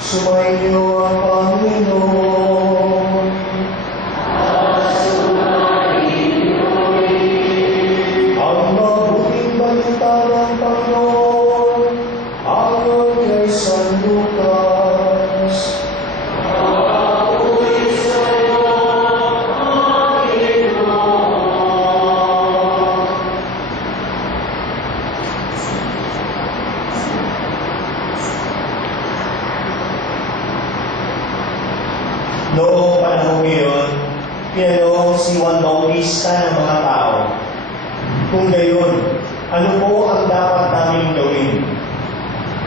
Sumainyo ang Panginoon. Ang mabuting balita ng Panginoon ayon kay San Lucas. Noong panahon ngayon, pinanong si Juan Bautista ng mga tao. Kung gayon, ano po ang dapat namin gawin?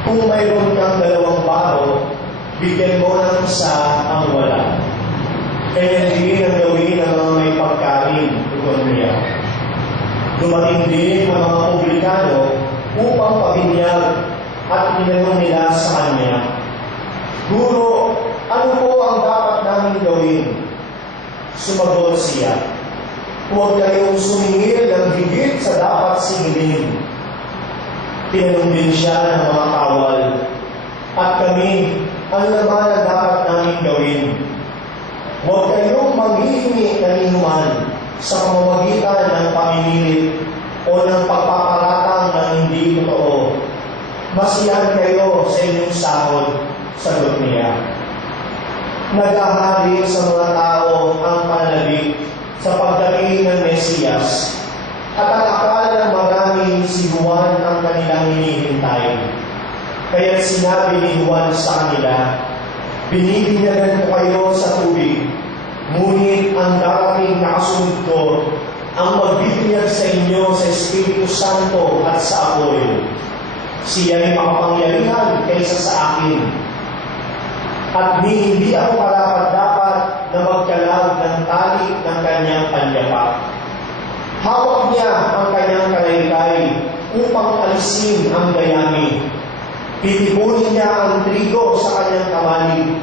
Kung mayroon kang 2 bago, bigyan mo ng isa ang wala. Kaya din ang gawin ng mga may pagkain, tugon niya. Dumating din ang mga publikano upang pabinyag at pinanong nila sa kanya, Guro, ano po ang dapat namin gawin? Sumagot siya, huwag kayong sumingil ng higit sa dapat singilin. Tinanong din siya ng mga kawal, at kami, ano naman ang dapat namin gawin? Huwag kayong manghihingi ng inuman sa pamamagitan ng pamimilit o ng pagpaparatang ng hindi totoo. Masiyahan kayo sa inyong sahod, sagot niya. Naghahari sa mga tao ang pananabik sa pagdating ng Mesiyas, at ang akala ng maraming si Juan ang kanilang hinihintay. Kaya sinabi ni Juan sa kanila, binibinyagan ko kayo sa tubig, ngunit ang darating na kasunod ko ang magbibinyag sa inyo sa Espiritu Santo at sa apoy. Siya'y makapangyarihan kaysa sa akin. At hindi ako karapat-dapat na magkalag ng tali ng kanyang panyapak. Hawak niya ang kanyang kalaykay upang alisin ang dayami. Titipunin niya ang trigo sa kanyang kamali,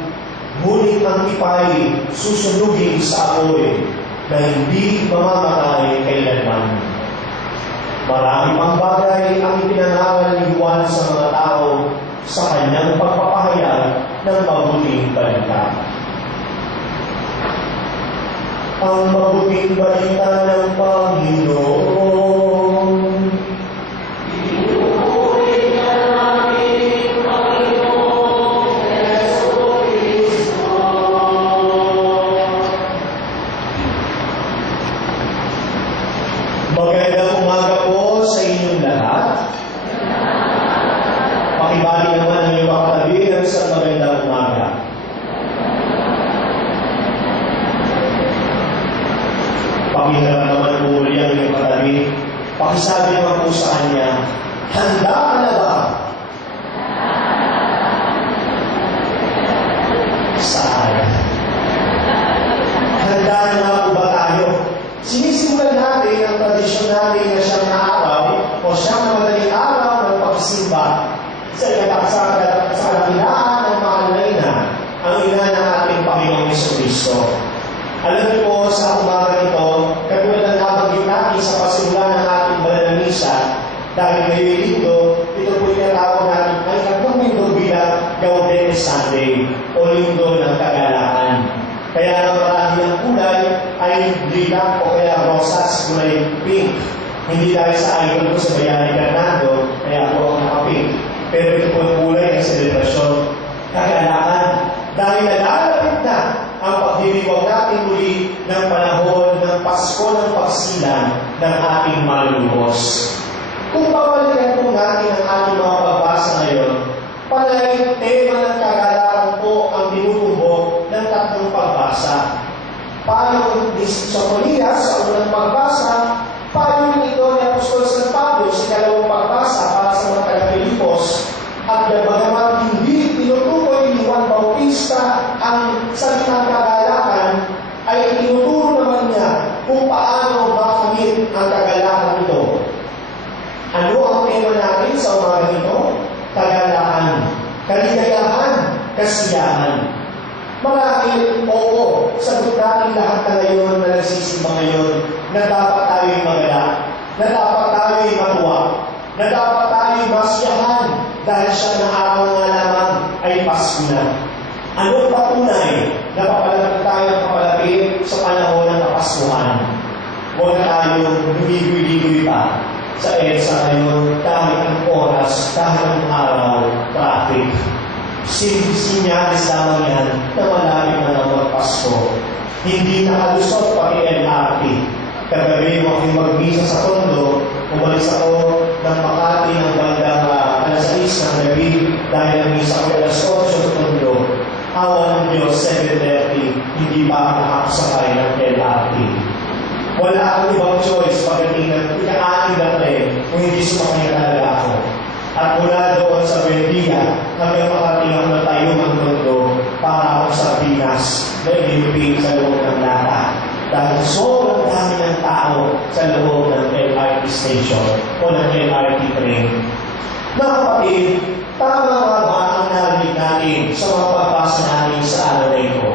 ngunit ang ipay susunugin sa apoy na hindi mamamatay kailanman. Marami pang bagay ang ipinangaral ni Juan sa mga tao sa kanyang pagpapahayag ng mabuting balita. Ang mabuting balita ng Panginoon. Inuulit na namin, Panginoon Jesucristo. Magandang umaga po sa inyong lahat. Pakibali naman ang inyong kakatabi ng isang magandang umaga. Pakinggan naman po uli ang inyong katabi. Pakisabi naman po sa kanya, handa ka na ba? Saan? Handa na nga po ba tayo? Sinisimulan natin ang tradisyon natin na siyang na araw o siyang na madaling araw ng pagsimba sa kadakilaan ng mahalay na ang ina ng ating Panginoong Jesucristo. Alam niyo po, sa umaga nito, katulad ng nabanggit natin sa pasimula ng ating banal na misa, dahil ngayon linggo, ito po tinatawag natin ang ikatlong linggo bilang Gaudete Sunday o linggo ng kagalakan. Kaya ang marami ng kulay ay lilac o kaya rosas, kulay pink. Hindi dahil sa idol ko sa Bayani Fernando, kaya ako ang nakapink. Pero ito po ang kulay ng selebrasyon, kagalakan. Dahil nalalapit na ang pagdiriwang natin muli ng panahon ng Pasko ng Pagsilang ng ating malulubos. Kung pabalikan po natin ang ating mga pagbasa ngayon, palagi tema ng kagalakan po ang tinutumbok ng tatlong pagbasa. Paano ni Soconias sa unang pagbasa, paano ito ni Apostol San Pablo sa ikalawang pagbasa para sa mga taga-Pilipos, at bagamat hindi tinutukoy ni Juan Bautista ang salitang kagalakan, ay tinuturo naman niya kung paano makamit ang kagalakan ito. Ano ang tema natin sa umaga nito? Kagalakan, kaligayahan, kasiyahan. Marahil, oo, sagot natin lahat na ngayon na nagsisimba ngayon na dapat tayo'y magalak, na dapat tayo'y matuwa, na dapat tayo masyahan dahil siya na araw nga lamang ay Pasko na. Anong patunay na papalapit tayo papalapit sa panahon ng Kapaskuhan? Huwag na tayong lumigoy-ligoy pa sa EDSA ngayon dahil ang oras, dahil ang araw, traffic. Sinyalis lamang yan na malapit na ng Pasko. Hindi nakalusot pati LRT. Kagabi mo aking magmisa sa Tondo, umalis ako ng Makati ng bandang alas 6 ng gabi dahil ang misa ko alas 8 sa Tondo. Awa ng Diyos, 7:30, hindi pa ako nakakasakay ng LRT. Wala akong ibang choice pagdating ng ika-aning na tren kung hindi sumakay talaga ako. At mula doon sa Buendia, hanggang makarating ako na tayo ng Tondo para ako sa Pinas na ilipin sa loob ng lata. Dahil sobrang dami ng tao sa loob ng LRT station o ng LRT train. Mga kapatid, tama nga ba ang narinig natin sa mga pagbasa natin sa araw na ito?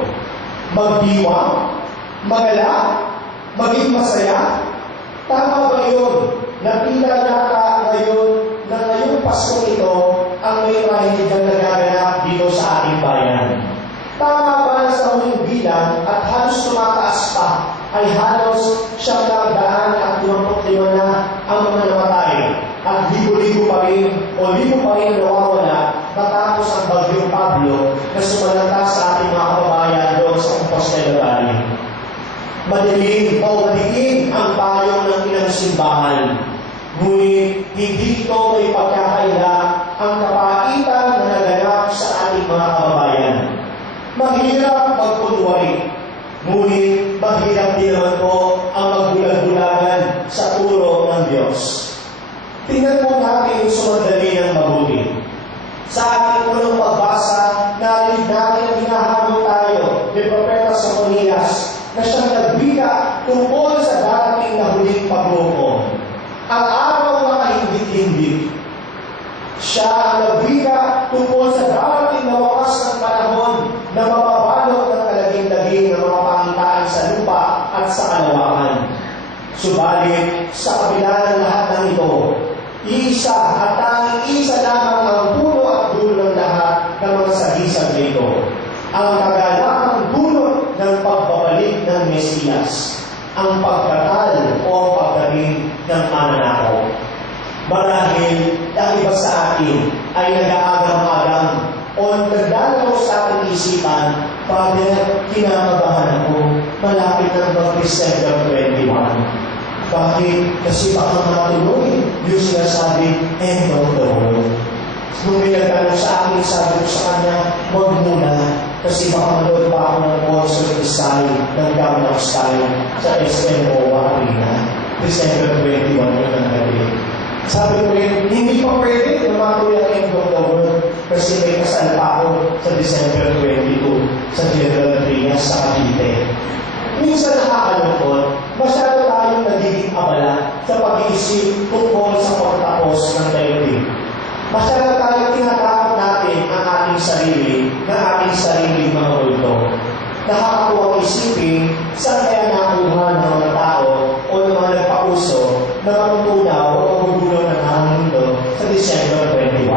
Magdiwang? Magala? Maging masaya? Tama ba yun? Na tila yata ngayon, na ngayong Pasko ito, ang may mahihigang nagaganap dito sa ating bayan. Tama ba na sa huling bilang at halos tumataas pa ay halos 925 na ang mga namatay at libo-libo pa rin o libo pa rin nawawala matapos ang Bagyong Pablo na sumalanta sa ating mga kababayan doon sa Compostela Valley. Madilim o madilim ang payong ng inang simbahan. Ngunit hindi ito may pagkakaila ang kapaitan na naganap sa ating mga kababayan. Mahirap magpunwari, ngunit mahirap din naman po ang magbulag-bulagan sa turo ng Diyos. Tingnan po natin sumandali ng mabuti. Sa ating unang pagbasa, narinig natin na hinahamon tayo ni Propeta Sofonias na siyang nagbika tungkol sa darating na huling paghukom. Ang araw na kahindi-hindi. Siya ang nagbika tungkol sa darating na wakas ng panahon na mababalot ng kalaging-laging ng mga pangitaan sa lupa at sa kalawakan. Subalit, sa kabila ng lahat ng ito, isa at tanging isa lamang ang puno at dulo ng lahat ng mga sagisag nito. Ang kagalaang dulo ng pagbabalik ng Mesiyas, ang pagkatal o ang pagdating ng mananakaw. Marahil ang iba sa atin ay nag-aagang-agang o nagdalaw sa ating isipan, Father, kinakabahan ako, malapit ng December 21. Bakit? Kasi baka matuloy yung sinasabi, end of the world. Nung may nagtanong sa akin, sabi ko sa kanya, wag muna, kasi baka manood pa ako ng Monster of the Sky, ng Gangnam Style, sa SMO Arena. December 21 yung nangyari. Sabi ko rin, hindi pa pwede na matuloy ang end of the world, kasi may kasal pa ako sa December 22 sa General Trias sa Cavite. Minsan nakakalungkot, masyado tayong nagiging abala sa pag-iisip tungkol sa pagtapos ng daigdig. Masyado tayong tinatakot natin ang ating sarili mga multo. Nakakakuha isipin saan kaya nakuha ng mga tao o ng mga nagpauso na matutunaw o magugulaw ng ang mundo sa December 21.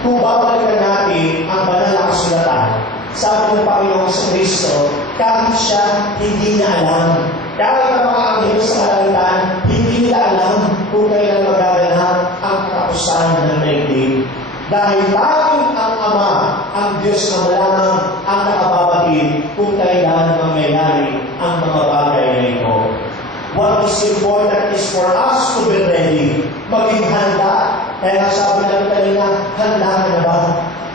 Kung babalikan natin ang banal na kasulatan, sabi ng Panginoong Kristo, kahit siya hindi na alam, kahit ang mga anghel sa kalangitan, hindi nila alam kung kailan magaganap ang katapusan ng daigdig. Dahil tanging ang Ama, ang Diyos na malamang ang nakababatid kung kailan mangyayari ang mga bagay na ito. What is important is for us to be ready, maging handa. Kaya sabi natin kanina, handa ka na ba?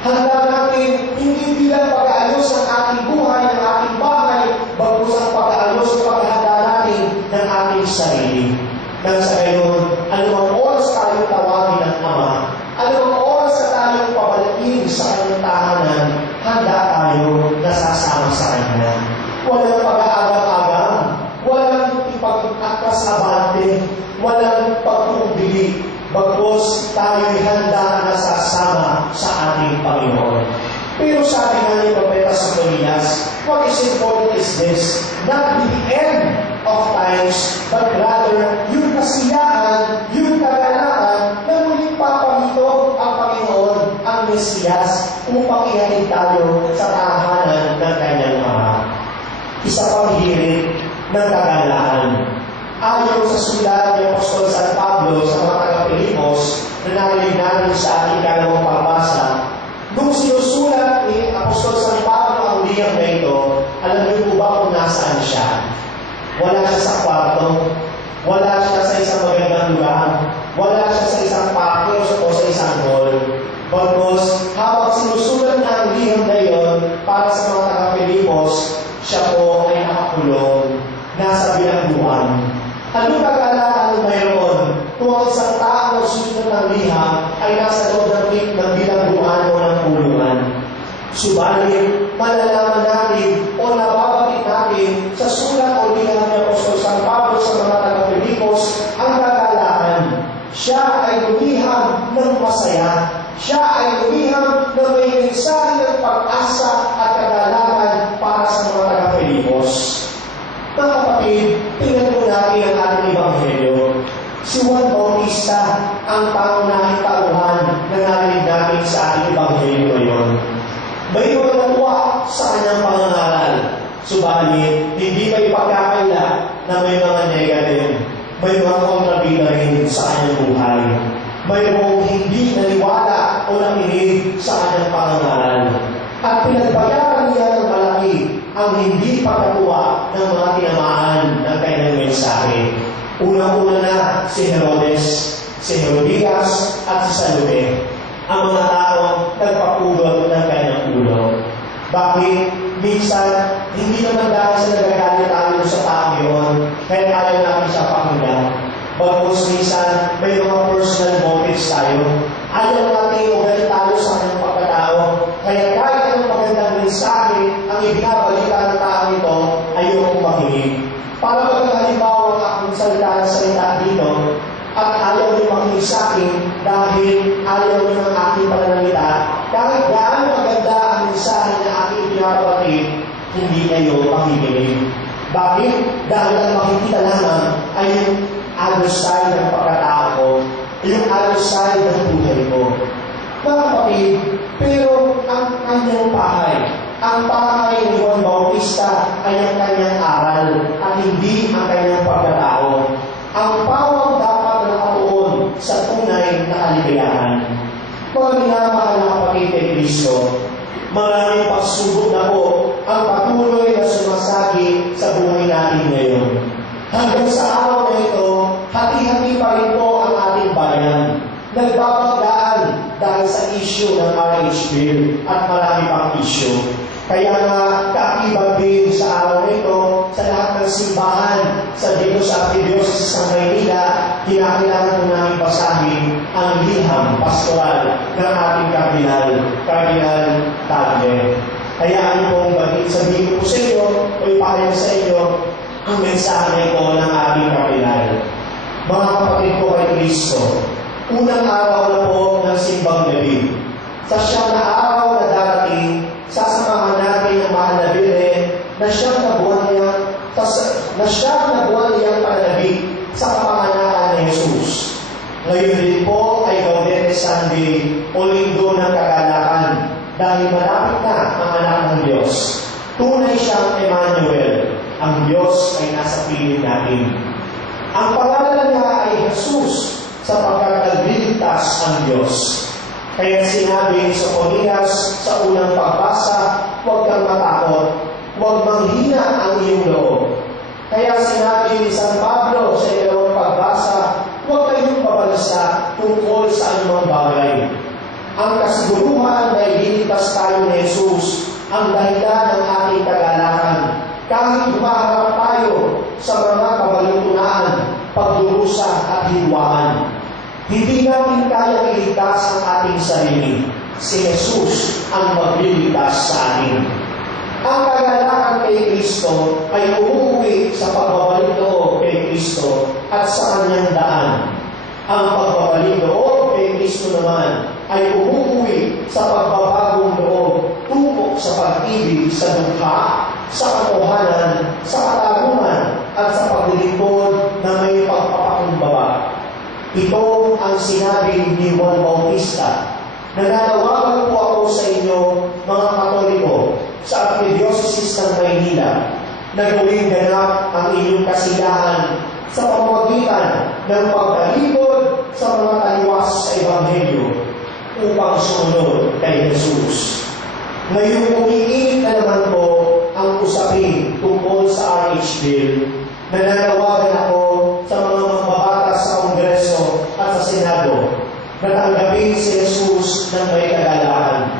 Handa natin hindi bilang pag-aayos ng ating buhay, ng ating bahay, bagkus ang pag-aayos ng paghahanda natin ng ating sarili. Nang sa gayon, anumang oras tayo tawagin ng Ama, anumang oras na tayong pabalikin sa kanyang tahanan, handa tayo nasasama sa Kanya. Walang pag-aagang-agang, walang ipag-atras-abante, walang pagpupili, bagkus tayo'y handa na sasama sa ating Panginoon. Pero sabi nga ni Propeta Sofonias, what is important is this, not the end of times, but rather yung kasiyahan, yung kagalakan na Mesiyas upang ihatid tayo sa tahanan ng kanyang Ama. Isa pang hirit ng kagalakan. Ayon sa sulat ni Apostol San Pablo sa mga taga-Pilipos na narinig natin sa ating ikalawang pagbasa, nung sinusulat ni Apostol San Pablo ang liham na ito, alam niyo po ba kung nasaan siya? Wala siya sa kwarto, wala siya sa isang magandang lugar, wala siya sa isang parke o sa isang hall. Bagkus, habang sinusulat na ang liham na iyon para sa mga taga-Pilipos, siya po ay nakakulong, nasa bilangguan. Anong kagalakan ng mayroon kung ang isang tao na susunod ng liham ay nasa loob ng bilangguan o ng kulungan? Subalit, malalaman natin o nababanggit natin sa sulat o liham ni Apostol San Pablo sa mga taga-Pilipos ang kagalakan. Siya ay lumiham ng masaya. Siya ay lumiham na may mensahe ng pag-asa at kagalakan para sa mga taga-Pilipos. Mga kapatid, tingnan po natin ang ating Ebanghelyo. Si Juan Bautista ang pangunahing tauhan na narinig natin sa ating Ebanghelyo ngayon. May mga natuwa sa kanyang pangangaral. Subalit, hindi pa ipagkakaila na may mga negative, may mga kontrabida rin sa kanyang buhay. Mayroong hindi naniwala o nakinig sa kanyang pangangaral. At pinagbayaran niya ng malaki ang hindi pagkatuwa ng mga tinamaan ng kanyang mensahe. Unang-una na si Herodes, si Herodias at si Salome, ang mga taong nagpapulot ng kanyang ulo. Bakit? Minsan, hindi naman dahil sa nagagalit tayo sa taong yun, kaya ayaw natin siya pakinggan. Bagkus minsan, may mga personal motives tayo. Ayaw natin ugalit tayo sa kanyang pagkatao. Kaya kahit anong magandang mensahe ang ibinabalita ng tao ito, ayaw kong makinig. Para maghalimbawa ang aking salita dito, at ayaw niyo makinig sa akin dahil ayaw niyo ng aking pananalita, kahit gaano maganda ang mensahe na aking ibinabalita, hindi kayo makikinig. Bakit? Dahil ang makikita lamang ay yung other side ng pagkatao ko, yung other side ng buhay ko. Mga kapatid, pero ang kanyang pahay ni Juan Bautista ay ang kanyang aral at hindi ang kanyang pagkatao. Ang pawang dapat na nakatuon sa tunay na kaligayahan. Mga minamahal na kapatid kay Kristo, maraming pagsubok na po ang patuloy na sumasagi sa buhay natin ngayon. Hanggang sa araw na ito, hati-hati pa rin po ang ating bayan. Nagbabagdaan dahil sa issue ng marriage bill at marami pang issue. Kaya nga, kaakibat din sa araw na ito, sa lahat ng simbahan sa dito sa Archdiocese ng Maynila, kinakailangan po namin basahin ang liham pastoral ng ating Kardinal Tagle. Kaya ano pong sabihin ko sa inyo o ipahayag sa inyo ang mensahe ko ng ating Kardinal. Mga kapatid ko kay Kristo, unang araw na po ng simbang gabi. Sa siyang na araw na darating, sasamahan natin ang mahal na Birhen na siyang nabuhan niyang pananabik sa kapanganakan ni Jesus. Ngayon din po ay Gaudete Sunday o Linggo ng Kagalakan dahil malapit na ang anak ng Diyos. Tunay siyang Emmanuel. Ang Diyos ay nasa piling natin. Ang pangalan niya ay Jesus sapagkat nagliligtas ang Diyos. Kaya sinabi sa Sophonías sa unang pagbasa, huwag kang matakot, huwag manghina ang iyong loob. Kaya sinabi ni San Pablo sa ikalawang pagbasa, huwag kayong pabalasa tungkol sa anumang bagay. Ang kasiguruhan na ililigtas tayo ni Jesus ang dahilan ng ating kagalakan. Kahit humaharap tayo sa mga kabalintunaan, pagdurusa at hiwaan. Hindi natin kaya iligtas ang ating sarili. Si Jesus ang magliligtas sa atin. Ang kagalakan kay Kristo ay umuwi sa pagbabalik loob kay Kristo at sa kanyang daan. Ang pagbabalik loob kay Kristo naman ay umuwi sa pagbabagong loob tungo sa pag-ibig sa dukha, sa katotohanan, sa katarungan, at sa paglilingkod na may pagpapakumbaba. Ito ang sinabi ni Juan Bautista. Nananawagan po mga Katoliko sa Archdiocese ng Maynila na gawing ganap ang inyong kasiyahan sa pamamagitan ng pagtalikod sa mga taliwas sa Ebanghelyo upang sumunod kay Jesus. Ngayong umiinit na naman po ang usapin tungkol sa RH Bill, nananawagan ako sa mga mambabatas sa Kongreso at sa Senado na tanggapin si Jesus ng may kagalaan.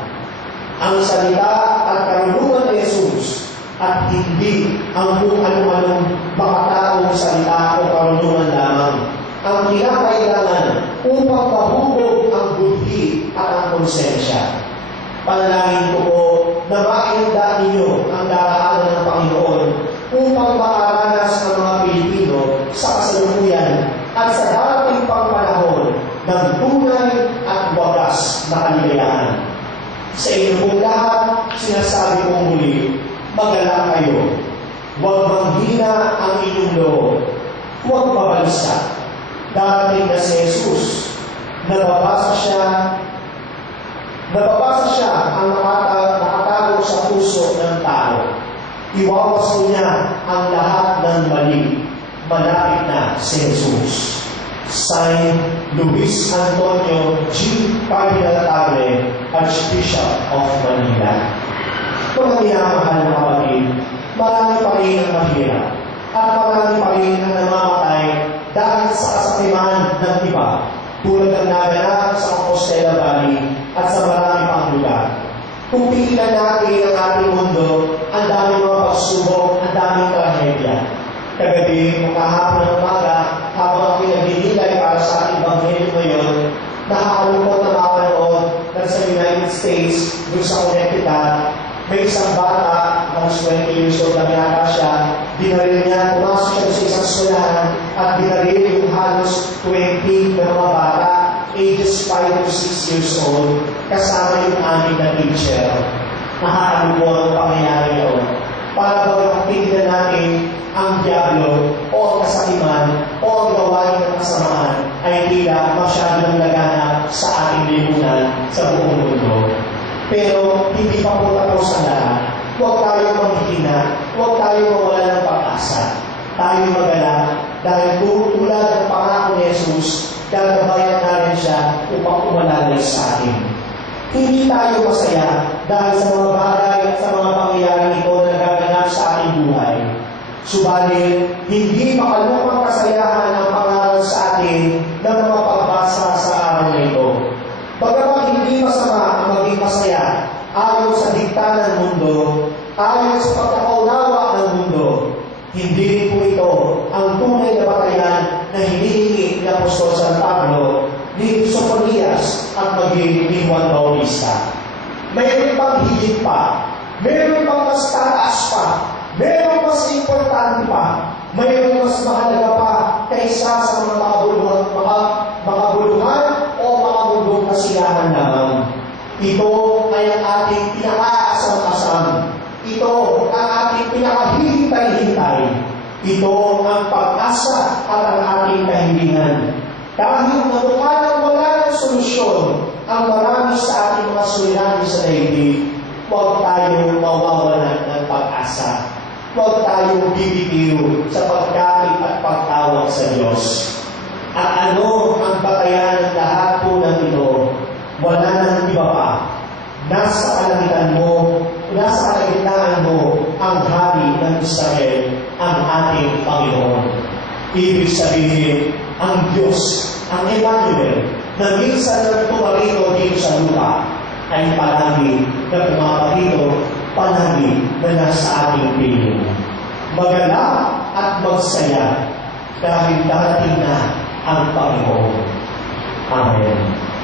Ang salita at karunungan ni Jesus at hindi ang kung ano-anong makataong salita o karunungan lamang ang kinakailangan upang mahubog ang budhi at ang konsensya. Panalangin ko po na mainda ninyo ang daraanan ng Panginoon upang makaranas ng mga Pilipino sa kasalukuyan at sa darating pang panahon ng tunay at wagas na kaligayahan. Sa inyong pong lahat, sinasabi kong muli, magalak kayo. Huwag manghina ang inyong loob. Huwag mabalisa. Darating na si Jesus. Nababasa siya ang nakatago sa puso ng tao. Iwawas niya ang lahat ng mali. Malapit na si Jesus. Signed, Luis Antonio G. Cardinal Tagle, Archbishop of Manila. Mga minamahal na kapatid, marami pa rin ang mahirap at marami pa rin ang namamatay dahil sa kasakiman ng iba, tulad ng naganap sa Compostela Valley at sa marami pang lugar. Kung tingnan natin ang ating mundo, ang daming mga pagsubok, ang daming trahedya. Kagabi, kahapon ng umaga, habang ako'y nagdinilay para sa ating Ebanghelyo ngayon, nakakalungkot na mapanood na sa United States, doon sa Connecticut, may isang bata, almost 20 years old lang yata siya, dinaril niya, pumasok siya sa isang eskwelahan at dinaril yung halos 20 na mga bata, ages 5 to 6 years old, kasama yung aming na teacher. Nakakalungkot ang pangyayari yun. Para bang tingnan natin ang diablo o ang kasakiman o ang gawain ng kasamaan ay tila masyadong laganap sa ating lipunan sa buong mundo. Pero hindi pa po tapos ang lahat. Huwag tayong manghihina, huwag tayong mawala ng pag-asa. Tayo magalak dahil tulad ng pangako ni Jesus, gagabayan natin siya upang umalalay sa atin. Hindi tayo masaya dahil sa mga bagay at sa mga pangyayari ito na nagaganap sa ating buhay. Subalit, hindi makalupang kasayahan ang pangaral sa atin ng mga pagbasa sa araw na ito. Bagamat hindi masama ang maging masaya ayon sa dikta ng mundo, ayon sa pagkakaunawa ng mundo, hindi po ito ang tunay na batayan na hinihingi ni Apostol San Pablo, ni Sofonias at maging ni Juan Bautista. Mayroon pang higit pa, mayroon pang mas taas pa, mayroon mas importante pa, mayroon mas mahalaga pa kaysa sa mga makabuluhan o makabulong kasiyahan lamang. Ito ay ang ating pinakaasam-asam. Ito ang ating pinakahihintay-hintay. Ito ang pag-asa at ang ating kahilingan. Dahil namukha ng wala ng solusyon ang marami sa ating mga suliranin sa daigdig, huwag tayong mawawalan ng pag-asa. Huwag tayong bibitiw sa pagkakit at pagtawag sa Diyos. At ano ang batayan ng lahat po ng ito? Wala nang iba pa. Nasa kalangitan mo, nasa kalagitnaan mo ang hari ng Israel, ang ating Panginoon. Ibig sabihin, ang Diyos, ang Emmanuel, na minsan na tumarito dito sa lupa, ay palagi na pumaparito, palagi na nasa ating piling. Magalak at magsaya dahil darating na ang Panginoon. Amen.